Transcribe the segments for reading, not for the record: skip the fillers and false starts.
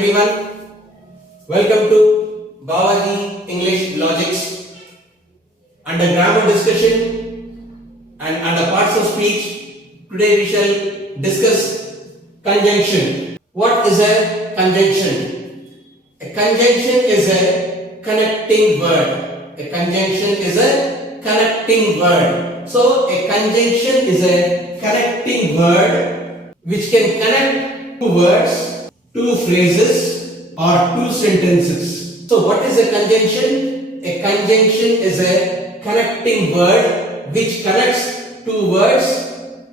everyone. Welcome to Babaji English Logics. Under grammar discussion and under parts of speech, today we shall discuss conjunction. What is a conjunction? A conjunction is a connecting word. A conjunction is a connecting word. So a conjunction is a connecting word which can connect two words, two phrases or two sentences. So what is a conjunction? A conjunction is a connecting word which connects two words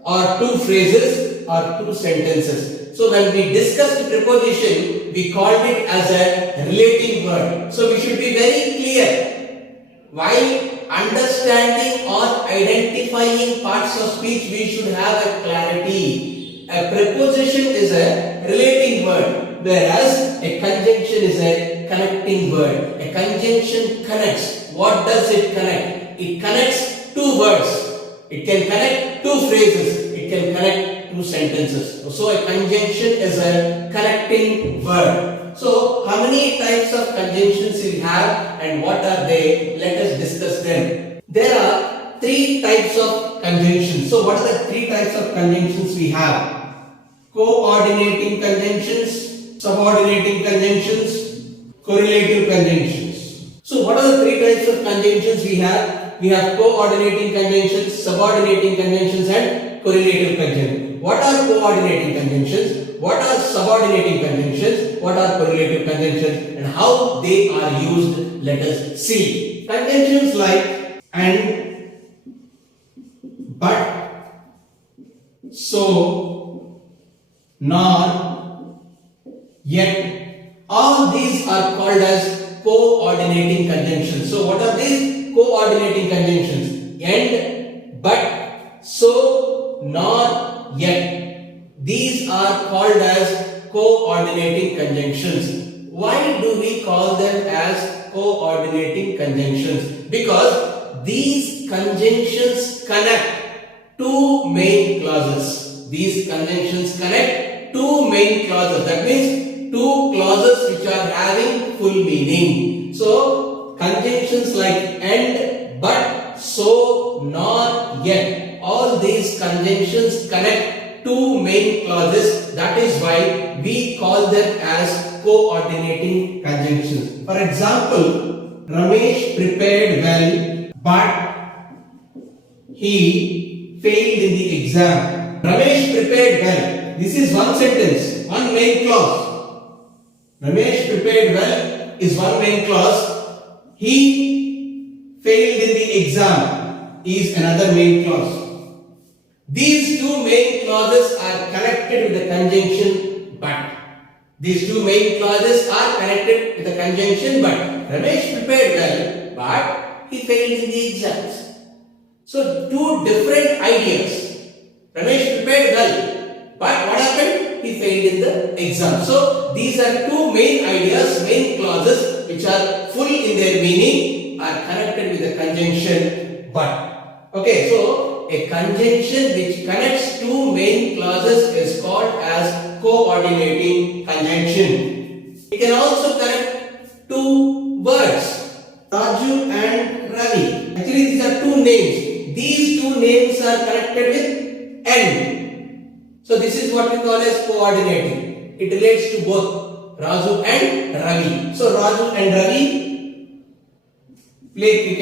or two phrases or two sentences. So when we discussed preposition, we called it as a relating word. So we should be very clear. While understanding or identifying parts of speech, we should have a clarity. A preposition is a relating word, whereas a conjunction is a connecting word. A conjunction connects. What does it connect? It connects two words. It can connect two phrases. It can connect two sentences. So a conjunction is a connecting word. So how many types of conjunctions we have and what are they? Let us discuss them. There are three types of conjunctions. So what are the three types of conjunctions we have? Coordinating conjunctions, subordinating conjunctions, correlative conjunctions. So what are the three types of conjunctions we have? We have coordinating conjunctions, subordinating conjunctions and correlative conjunctions. What are coordinating conjunctions? What are subordinating conjunctions? What are correlative conjunctions? And how they are used? Let us see. Conjunctions like and, but, so, nor, yet, all these are called as coordinating conjunctions. So what are these coordinating conjunctions? And, but, so, nor, yet. These are called as coordinating conjunctions. Why do we call them as coordinating conjunctions? Because these conjunctions connect two main clauses. These conjunctions connect two main clauses. That means two clauses which are having full meaning. So conjunctions like and, but, so, nor, yet. All these conjunctions connect two main clauses. That is why we call them as coordinating conjunctions. For example, Ramesh prepared well, but he failed in the exam. Ramesh prepared well. This is one sentence, one main clause. Ramesh prepared well is one main clause. He failed in the exam is another main clause. These two main clauses are connected with the conjunction but. These two main clauses are connected with the conjunction but. Ramesh prepared well, but he failed in the exams. So two different ideas. Ramesh prepared well, but what happened? He failed in the exam. So these are two main ideas, main clauses which are full in their meaning, are connected with the conjunction but. Okay, so a conjunction which connects two main clauses is called as coordinating conjunction. It can also connect two words, Raju and Ravi. Actually, these are two names. These two names are connected with and. So this is what we call as coordinating. It relates to both Raju and Ravi. So Raju and Ravi played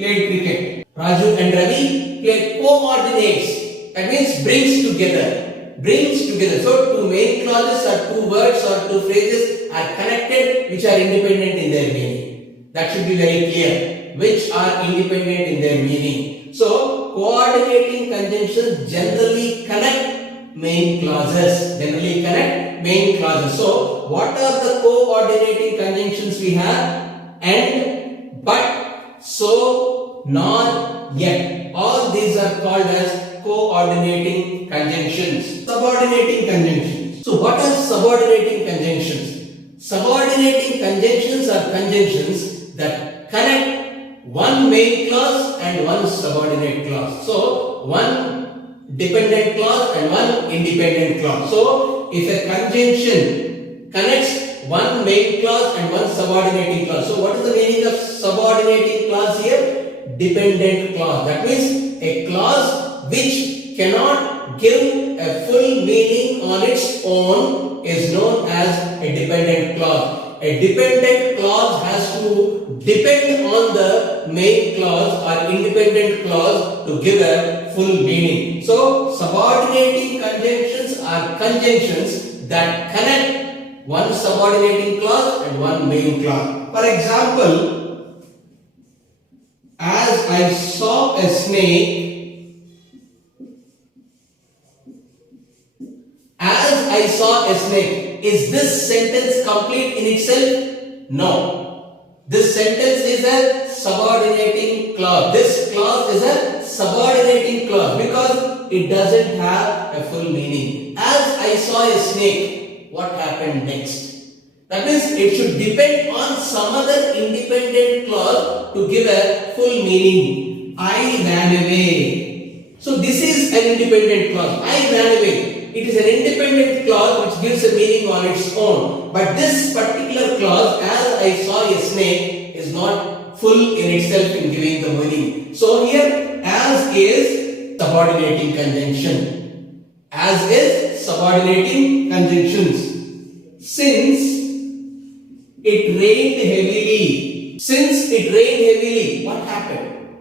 cricket. Raju and Ravi play coordinates. That means brings together. So two main clauses or two words or two phrases are connected which are independent in their meaning. That should be very clear. Which are independent in their meaning. So coordinating conjunctions generally connect main clauses. So what are the coordinating conjunctions we have? And, but, so, nor, yet. All these are called as coordinating conjunctions. Subordinating conjunctions. So what are subordinating conjunctions? Subordinating conjunctions are conjunctions that connect one main clause and one subordinate clause. So one dependent clause and one independent clause. So if a conjunction connects one main clause and one subordinating clause. So what is the meaning of subordinating clause here? Dependent clause. That means a clause which cannot give a full meaning on its own is known as a dependent clause. A dependent clause has to depend on the main clause or independent clause to give a full meaning. So subordinating conjunctions are conjunctions that connect one subordinating clause and one main clause. For example, as I saw a snake, as I saw a snake. Is this sentence complete in itself? No. This sentence is a subordinating clause. This clause is a subordinating clause because it doesn't have a full meaning. As I saw a snake, what happened next? That means it should depend on some other independent clause to give a full meaning. I ran away. So this is an independent clause. I ran away. It is an independent clause which gives a meaning on its own. But this particular clause, as I saw a snake, is not full in itself in giving the meaning. So here, as is subordinating conjunction. As is subordinating conjunctions. Since it rained heavily. Since it rained heavily, what happened?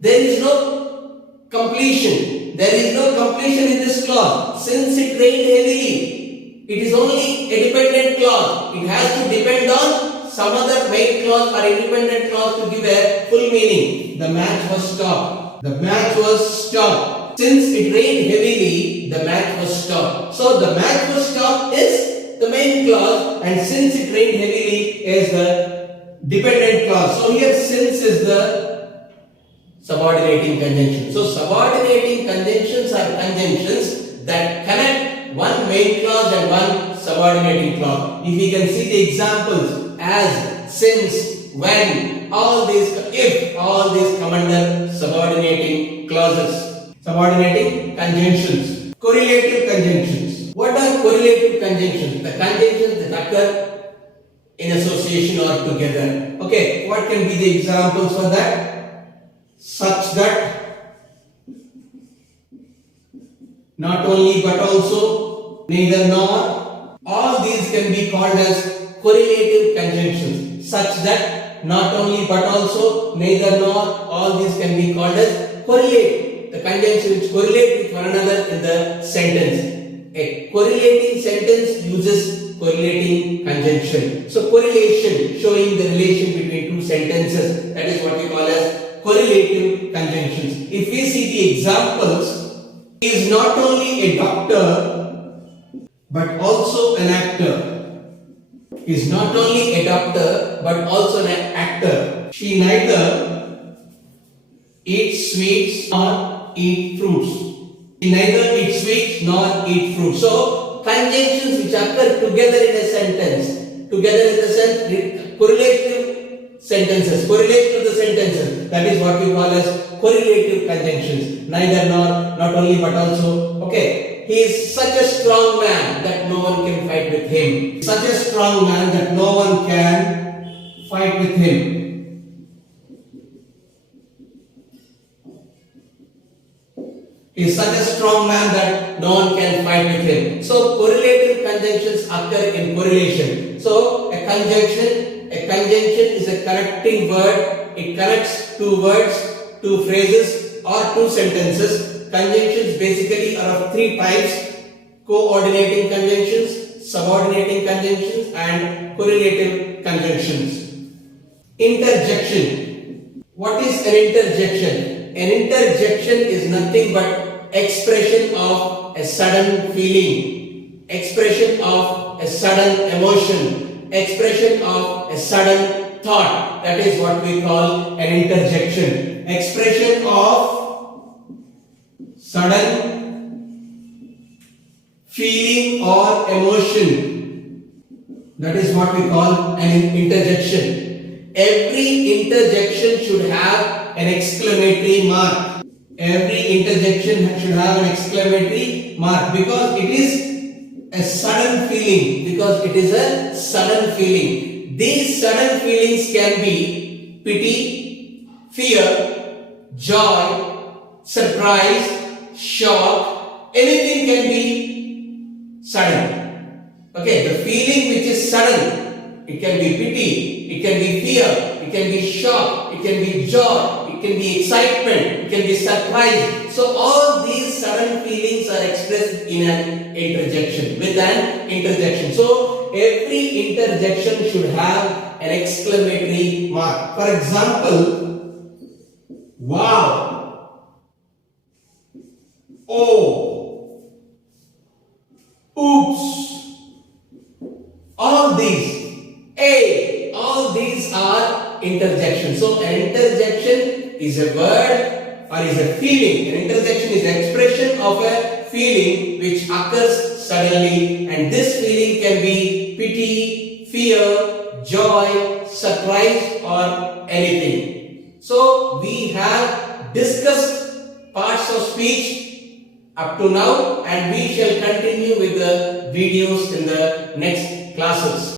There is no completion. There is no completion in this clause. Since it rained heavily, it is only a dependent clause. It has to depend on some other main clause or independent clause to give a full meaning. The match was stopped. The match was stopped. Since it rained heavily, the match was stopped. So the match was stopped is the main clause, and since it rained heavily is the dependent clause. So here since is the subordinating conjunction. So subordinating conjunctions are conjunctions that connect one main clause and one subordinating clause. If we can see the examples as, since, when, all these, if, all these come under subordinating clauses. Subordinating conjunctions. Correlative conjunctions. What are correlative conjunctions? The conjunctions that occur in association or together. Okay, what can be the examples for that? Such that, not only but also, neither nor, all these can be called as correlative conjunctions. Such that, not only but also, neither nor, all these can be called as correlate. The conjunctions which correlate with one another in the sentence. A correlating sentence uses correlating conjunction. So correlation, showing the relation between two sentences, that is what we call as correlative conjunctions. If we see the examples, he is not only a doctor but also an actor. He is not only a doctor but also an actor. She neither eats sweets nor eat fruits. She neither eats sweets nor eat fruits. So conjunctions which occur together in a sentence, together in the sense correlative sentences, correlate to the sentences. That is what we call as correlative conjunctions. Neither nor, not only but also. Okay, he is such a strong man that no one can fight with him. Such a strong man that no one can fight with him. He is such a strong man that no one can fight with him. So correlative conjunctions occur in correlation. So a conjunction is a connecting word. It connects two words, two phrases or two sentences. Conjunctions basically are of three types: coordinating conjunctions, subordinating conjunctions and correlative conjunctions. Interjection. What is an interjection? An interjection is nothing but expression of a sudden feeling, expression of a sudden emotion, expression of a sudden thought. That is what we call an interjection. Expression of sudden feeling or emotion. That is what we call an interjection. Every interjection should have an exclamatory mark. Every interjection should have an exclamatory mark because it is a sudden feeling, because it is a sudden feeling. These sudden feelings can be pity, fear, joy, surprise, shock. Anything can be sudden. Okay, the feeling which is sudden, it can be pity, it can be fear, it can be shock, it can be joy, it can be excitement, it can be surprise. So all these sudden feelings are expressed in an interjection, with an interjection. So every interjection should have an exclamatory mark. For example, wow, oh, oops, all these are interjections. So an interjection is a word or is a feeling. An interjection is an expression of a feeling which occurs suddenly, and this feeling can be pity, fear, joy, surprise, or anything. So we have discussed parts of speech up to now, and we shall continue with the videos in the next classes.